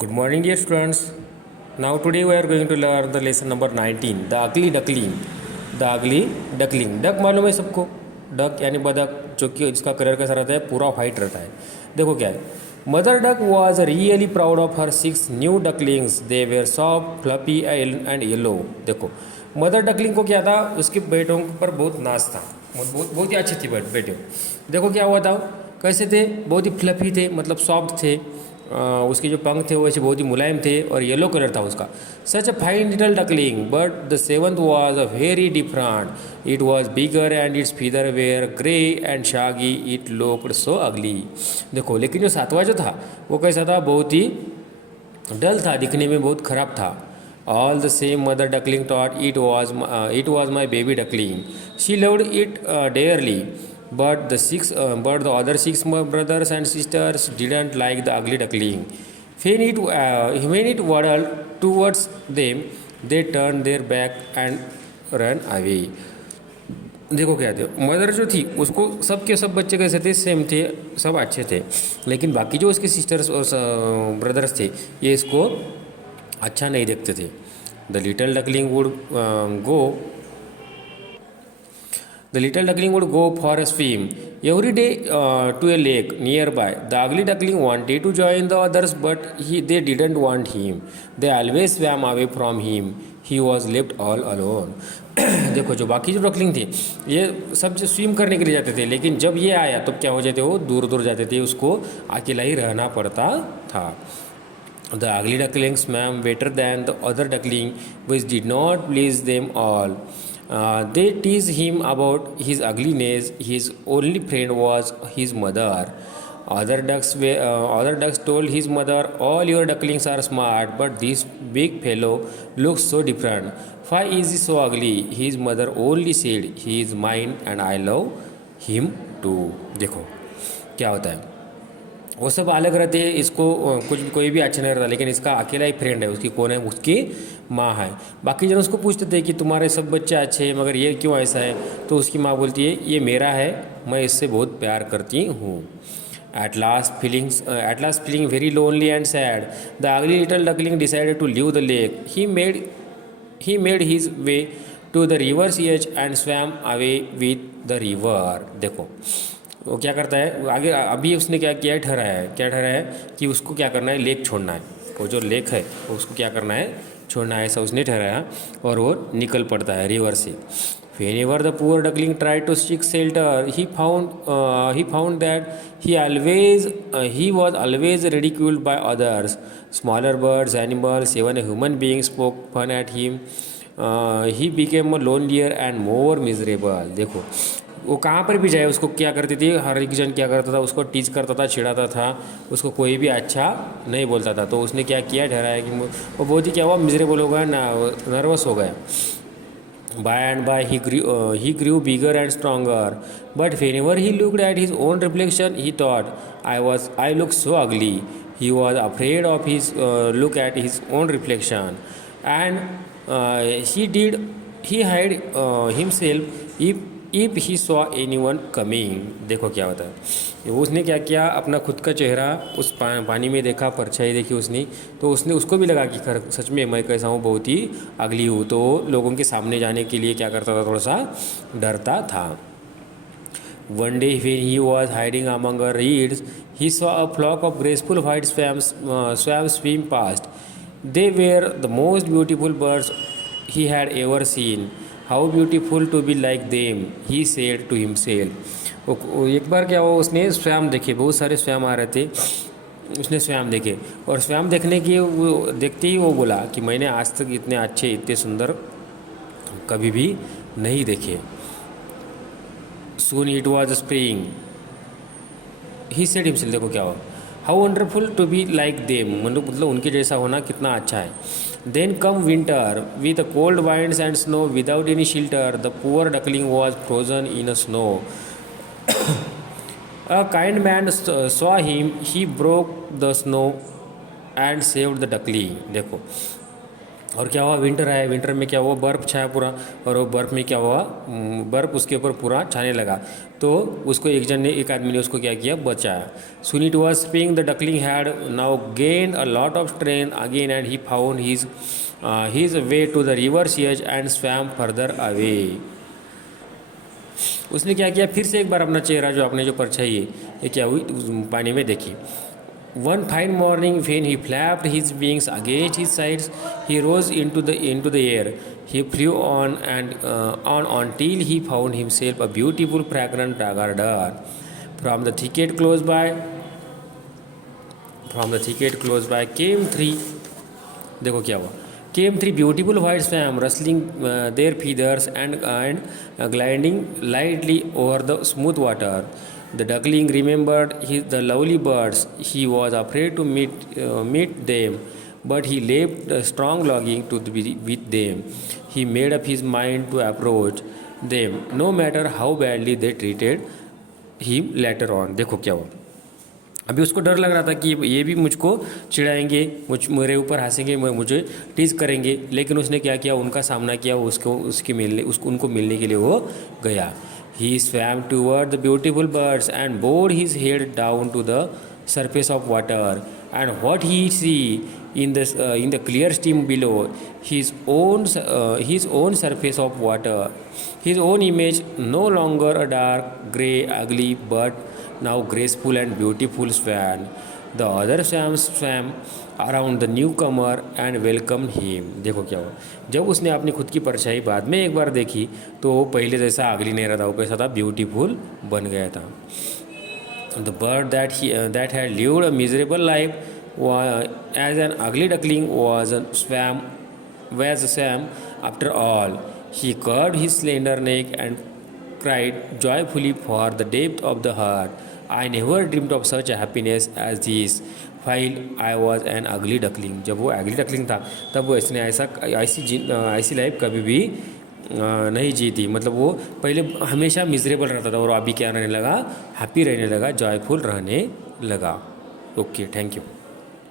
Good morning, dear students. Now, today we are going to learn the lesson number 19, the ugly duckling. The ugly duckling. Duck मालूम है सबको? Duck यानी बदक, जो कि इसका कलर कैसा रहता है, पूरा वाइट रहता है. देखो क्या है. Mother duck was really proud of her 6 new ducklings. They were soft, fluffy and yellow. देखो, मदर डकलिंग को क्या था, उसके बेटों पर बहुत नाज था. बहुत ही अच्छे थे बेटे. देखो क्या हुआ था, कैसे थे, बहुत ही फ्लफी थे, मतलब सॉफ्ट थे. उसके जो पंख थे वो ऐसे बहुत ही मुलायम थे और येलो कलर था उसका. Such a fine little duckling, but the seventh was a very different. It was bigger and its feather were grey and shaggy. It looked so ugly. देखो, लेकिन जो सातवां जो था वो कैसा था, बहुत ही डल था, दिखने में बहुत ख़राब था. All the same mother duckling thought it was my baby duckling. She loved it dearly. But the other 6 brothers and sisters didn't like the ugly duckling. When it waddled towards them, they turned their back and ran away. देखो क्या थे, mother जो थी उसको सब के सब बच्चे कैसे थे, सेम थे, सब अच्छे थे. लेकिन बाकी जो उसके सिस्टर्स और ब्रदर्स थे ये इसको अच्छा नहीं देखते थे. The little duckling would go The little duckling would go for a swim every day to a lake nearby. The ugly duckling wanted to join the others, but they didn't want him. They always swam away from him. He was left all alone. देखो, जो बाकी जो duckling थे ये सब जो swim करने के लिए जाते थे, लेकिन जब ये आया तो क्या हो जाते, वो दूर दूर जाते थे, उसको अकेला ही रहना पड़ता था. The ugly duckling swam better than the other duckling, which did not please them all. They teased him about his ugliness. His only friend was his mother. Other ducks told his mother, "All your ducklings are smart, but this big fellow looks so different. Why is he so ugly?" His mother only said, "He is mine and I love him too." देखो क्या होता है, वो सब अलग रहते हैं, इसको कोई भी अच्छा नहीं रहता, लेकिन इसका अकेला ही फ्रेंड है. उसकी कौन है, उसकी माँ है. बाकी जन उसको पूछते थे कि तुम्हारे सब बच्चे अच्छे हैं मगर ये क्यों ऐसा है, तो उसकी माँ बोलती है ये मेरा है, मैं इससे बहुत प्यार करती हूँ. At last feeling very lonely and sad, the ugly little duckling decided to leave the lake. He made his way to the river's edge and swam away with the river. देखो वो क्या करता है आगे, अभी उसने क्या ठहराया है कि उसको क्या करना है, लेक छोड़ना है. वो जो लेक है उसको क्या करना है, छोड़ना है, ऐसा उसने ठहराया और वो निकल पड़ता है रिवर से. Whenever the poor duckling tried to seek shelter, he found that he was always ridiculed by others. Smaller birds, animals, even a human being spoke fun at him. He became lonelier and more miserable. देखो वो कहाँ पर भी जाए उसको क्या करती थी, हर एक जन क्या करता था, उसको टीच करता था, चिढ़ाता था, उसको कोई भी अच्छा नहीं बोलता था. तो उसने क्या किया, ठहराया कि वो बहुत ही क्या हुआ, मिजरेबल हो गया ना, नर्वस हो गया. By and by he grew bigger and stronger. But whenever he looked at his own reflection, he thought, I look so ugly. He was afraid of his look at his own reflection, and he hid himself if he saw anyone coming. देखो क्या होता है, उसने क्या किया, अपना खुद का चेहरा उस पानी में देखा, परछाई देखी उसने, तो उसने उसको भी लगा कि सच में मैं कैसा हूँ, बहुत ही अगली हूँ. तो लोगों के सामने जाने के लिए क्या करता था, थोड़ा सा डरता था. One day when he was hiding among the reeds, he saw a flock of graceful white swans swim past. They were the most beautiful birds he had ever seen. How beautiful to be like them, he said to himself. एक बार क्या हुआ, उसने स्वयं देखे, बहुत सारे स्वयं आ रहे थे, उसने स्वयं देखे, और स्वयं देखने की वो देखते ही वो बोला कि मैंने आज तक इतने अच्छे, इतने सुंदर कभी भी नहीं देखे. Soon it was spring. He said himself, देखो क्या हुआ, how wonderful to be like them, मतलब उनके जैसा होना कितना अच्छा है. Then come winter with cold winds and snow without any shelter. The poor duckling was frozen in a snow. A kind man saw him. He broke the snow and saved the duckling. देखो और क्या हुआ, winter आया, winter में क्या हुआ, बर्फ़ छाया पूरा, और वो बर्फ़ में क्या हुआ, बर्फ़ उसके ऊपर पूरा छाने लगा। तो उसको एक आदमी ने उसको क्या किया, बचाया। Soon it was spring, the duckling had now gained a lot of strength again and he found his way to the river's edge and swam further away. उसने क्या किया, फिर से एक बार अपना चेहरा जो अपने जो परछाई है ये क्या हुई, पानी में देखी। One fine morning, when he flapped his wings against his sides, he rose into the air. He flew on until he found himself a beautiful fragrant garden. From the thicket close by, from the thicket close by came three. देखो क्या हुआ, came three beautiful white swam, rustling their feathers and gliding lightly over the smooth water. The duckling remembered the lovely birds. He was afraid to meet them, but he left a strong longing to be with them. He made up his mind to approach them, no matter how badly they treated him later on. देखो क्या हुआ, अभी उसको डर लग रहा था कि ये भी मुझको चिढ़ाएंगे, मेरे ऊपर हंसेंगे, मुझे टीज करेंगे, लेकिन उसने क्या किया, उनका सामना किया, उनको मिलने के लिए वो गया। He swam toward the beautiful birds and bowed his head down to the surface of water. And what he see in the clear stream below, his own surface of water, his own image, no longer a dark, grey, ugly, but now graceful and beautiful swan. The other swam around the new Qamar and welcome him. देखो क्या हुआ, जब उसने अपनी खुद की परछाई बाद में एक बार देखी तो वो पहले जैसा अगली नहीं रहा था, वो कैसा था, ब्यूटीफुल बन गया था। The bird that had lived a miserable life as an ugly duckling was swam after all. He curved his slender neck and cried joyfully for the depth of the heart. I never dreamed of such a happiness as this while I was an ugly duckling. जब वो ugly duckling था तब वो इसने ऐसी life कभी भी नहीं जी थी। मतलब वो पहले हमेशा मिजरेबल रहता था और अभी क्या रहने लगा, हैप्पी रहने लगा, जॉयफुल रहने लगा। Okay, thank you.